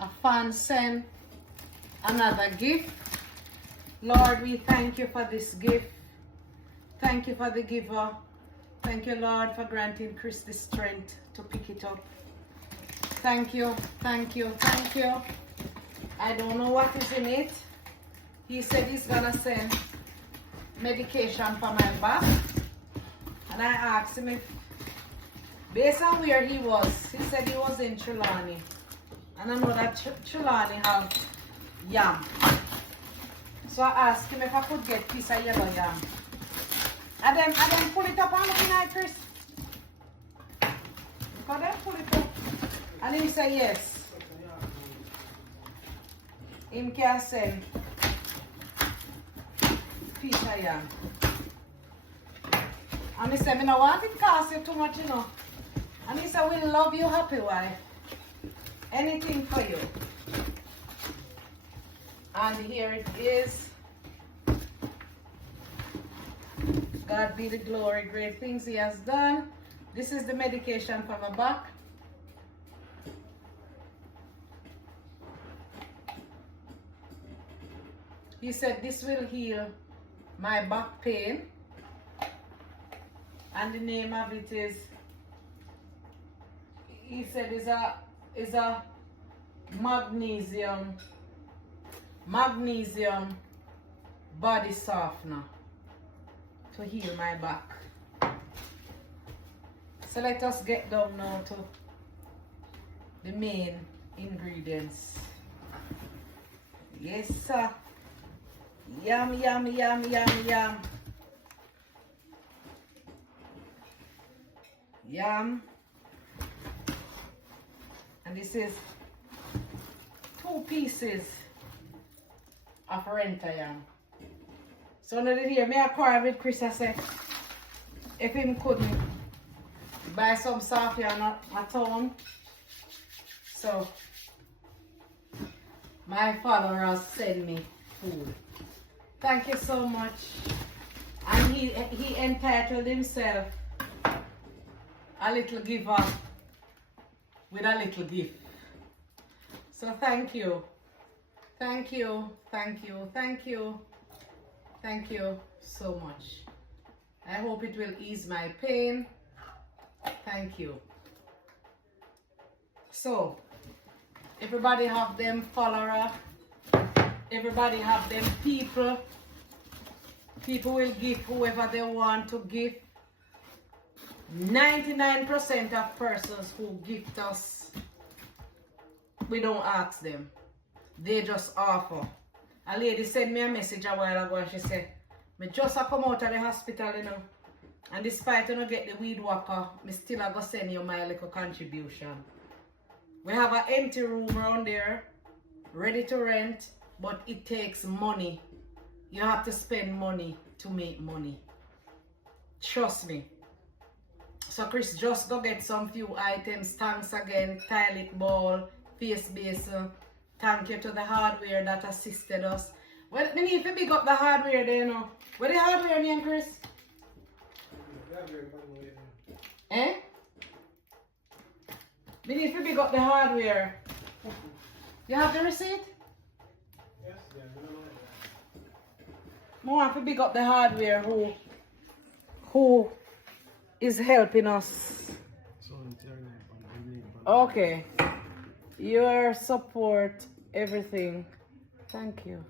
A fan sent another gift. Lord, we thank you for this gift. Thank you for the giver. Thank you, Lord, for granting Chris the strength to pick it up. Thank you, thank you, thank you. I don't know what is in it. He said he's gonna send medication for my back. And I asked him if, based on where he was, he said he was in Trelawney. And I know that Trelawney have yam. So I asked him if I could get a piece of yellow yam. And then pull it up and looking at Chris. Because then pull it up. And he said yes. Him can send piece of yam. And he said, I don't want it cost you too much, you know. And he said, we love you, happy wife. Anything for you. And here it is. God be the glory, great things he has done. This is the medication for my back. He said this will heal my back pain. And the name of it is, he said is a magnesium body softener to heal my back. So let us get down now to the main ingredients. Yes, sir. Yum, yum, yum, yum, yum. Yum. And this is 2 pieces of renta yam. So now that here, me I quarrel with Chris. I said, if him couldn't buy some soft yam at home. So my followers send me food. Thank you so much. And he entitled himself a little giver with a little gift. So thank you. Thank you. Thank you. Thank you. Thank you so much. I hope it will ease my pain. Thank you. So everybody have them follower. Everybody have them people. People will give whoever they want to give. 99% of persons who gift us, we don't ask them. They just offer. A lady sent me a message a while ago and she said, me just come out of the hospital, you know. And despite you not get the weed whacker, me still going to send you my little contribution. We have an empty room around there, ready to rent, but it takes money. You have to spend money to make money. Trust me. So Chris just go get some few items. Thanks again, toilet bowl, face basin. Thank you to the hardware that assisted us. Well, we need to big up the hardware there, you know. Where the hardware name, Chris? Eh? We need to big up the hardware. You have the receipt? Yes, yeah. I want to big up the hardware who is helping us. Okay. Your support, everything. Thank you.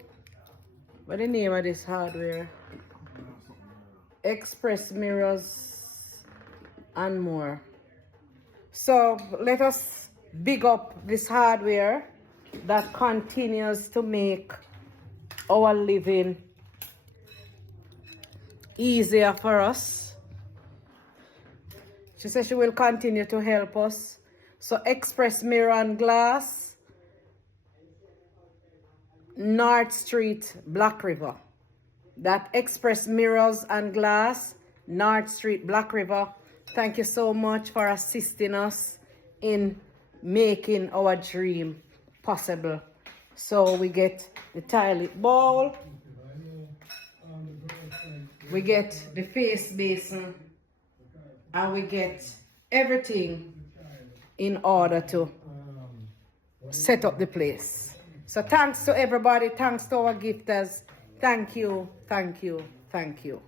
What the name of this hardware? Express mirrors and more. So let us big up this hardware that continues to make our living easier for us. She says she will continue to help us. So Express Mirror and Glass, North Street, Black River. That Express Mirrors and Glass, North Street, Black River. Thank you so much for assisting us in making our dream possible. So we get the toilet bowl, we get the face basin, and we get everything in order to set up the place. So thanks to everybody. Thanks to our gifters. Thank you. Thank you. Thank you.